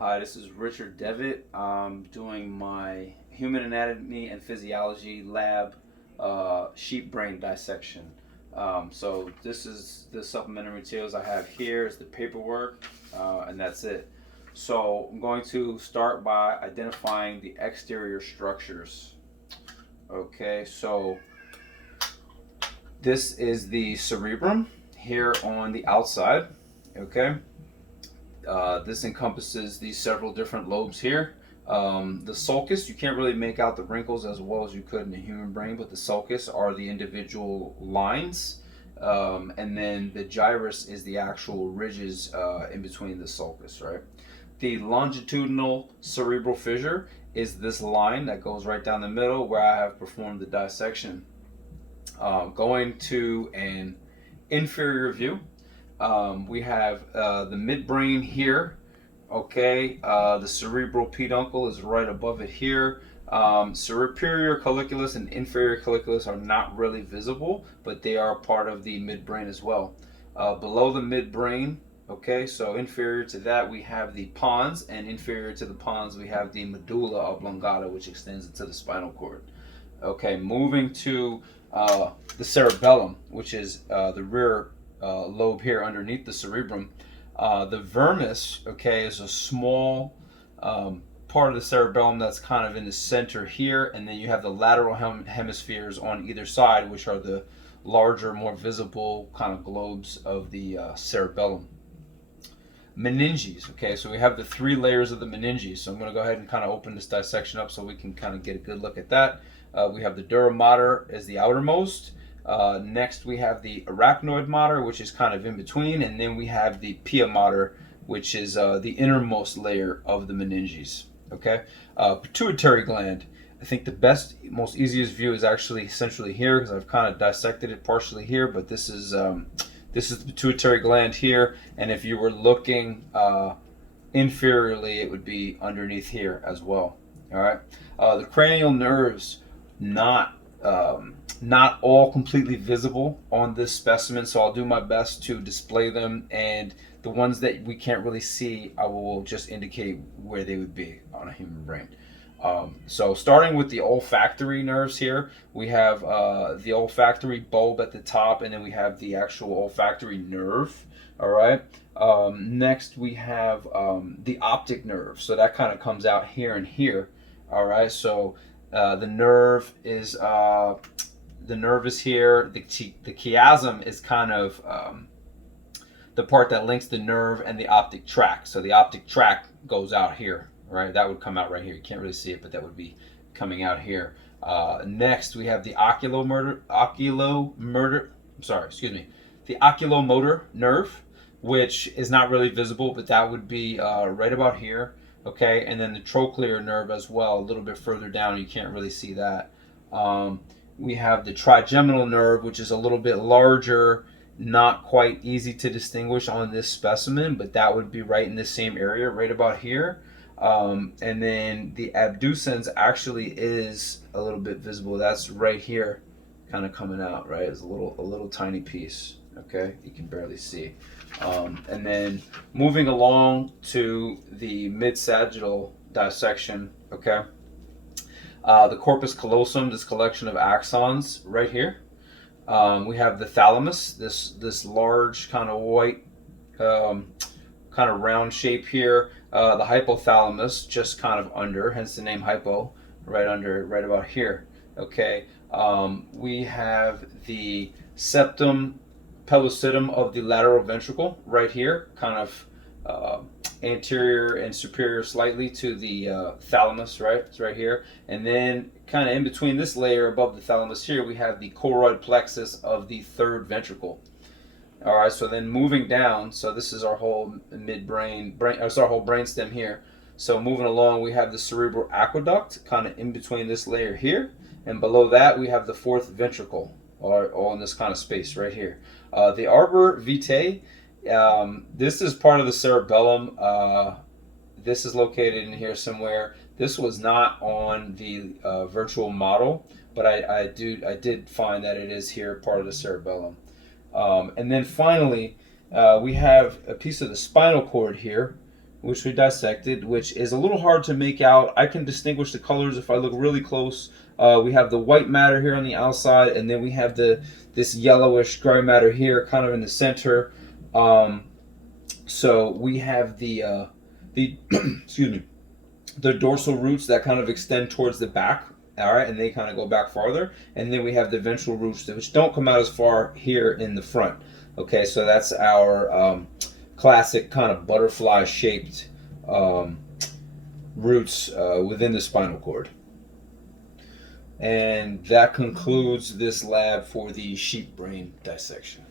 Hi, this is Richard Devitt. I'm doing my human anatomy and physiology lab sheep brain dissection. So this is the supplementary materials I have here is the paperwork, and that's it. So I'm going to start by identifying the exterior structures. Okay, so this is the cerebrum here on the outside. Okay, this encompasses these several different lobes here. The sulcus, you can't really make out the wrinkles as well as you could in a human brain, but the sulcus are the individual lines. And then the gyrus is the actual ridges in between the sulcus, right? The longitudinal cerebral fissure is this line that goes right down the middle where I have performed the dissection. Going to an inferior view, we have the midbrain here. Okay, the cerebral peduncle is right above it here. Superior colliculus and inferior colliculus are not really visible, but they are part of the midbrain as well. Below the midbrain, okay, so inferior to that we have the pons, and inferior to the pons we have the medulla oblongata, which extends into the spinal cord. Okay, moving to the cerebellum, which is the rear lobe here underneath the cerebrum. The vermis, okay, is a small part of the cerebellum that's kind of in the center here, and then you have the lateral hemispheres on either side, which are the larger, more visible kind of globes of the cerebellum. Meninges, okay, so we have the three layers of the meninges. So I'm going to go ahead and kind of open this dissection up so we can kind of get a good look at that. We have the dura mater as the outermost. Next, we have the arachnoid mater, which is kind of in between, and then we have the pia mater, which is the innermost layer of the meninges. Okay, pituitary gland. I think the best, most easiest view is actually centrally here because I've kind of dissected it partially here, but this is the pituitary gland here, and if you were looking inferiorly, it would be underneath here as well. All right, the cranial nerves, not not all completely visible on this specimen, so I'll do my best to display them, and the ones that we can't really see, I will just indicate where they would be on a human brain. So starting with the olfactory nerves here, we have the olfactory bulb at the top, and then we have the actual olfactory nerve. All right. Next, we have the optic nerve. So that kind of comes out here and here. All right. So the nerve is here. The chiasm is kind of the part that links the nerve and the optic tract. So the optic tract goes out here, right? That would come out right here. You can't really see it, but that would be coming out here. Next, we have the the oculomotor nerve, which is not really visible, but that would be right about here. Okay, and then the trochlear nerve as well, a little bit further down. You can't really see that. We have the trigeminal nerve, which is a little bit larger, not quite easy to distinguish on this specimen, but that would be right in the same area, right about here. And then the abducens actually is a little bit visible. That's right here, kind of coming out, right? It's a little tiny piece. Okay, you can barely see. And then moving along to the mid-sagittal dissection. Okay, the corpus callosum, this collection of axons right here. We have the thalamus, this large kind of white, kind of round shape here. The hypothalamus just kind of under, hence the name hypo, right under, right about here. Okay, we have the septum pellucidum of the lateral ventricle right here, kind of anterior and superior slightly to the thalamus, right? It's right here. And then kind of in between this layer above the thalamus here, we have the choroid plexus of the third ventricle. All right, so then moving down, so this is our whole it's our whole brainstem here. So moving along, we have the cerebral aqueduct kind of in between this layer here, and below that we have the fourth ventricle, or all in this kind of space right here. The arbor vitae, this is part of the cerebellum. This is located in here somewhere. This was not on the virtual model, but I did find that it is here, part of the cerebellum. And then finally, we have a piece of the spinal cord here, which we dissected, which is a little hard to make out. I can distinguish the colors if I look really close. We have the white matter here on the outside, and then we have this yellowish gray matter here, kind of in the center. So we have the excuse me, the dorsal roots that kind of extend towards the back. All right, and they kind of go back farther, and then we have the ventral roots which don't come out as far here in the front. Okay, so that's our classic kind of butterfly shaped roots within the spinal cord. And that concludes this lab for the sheep brain dissection.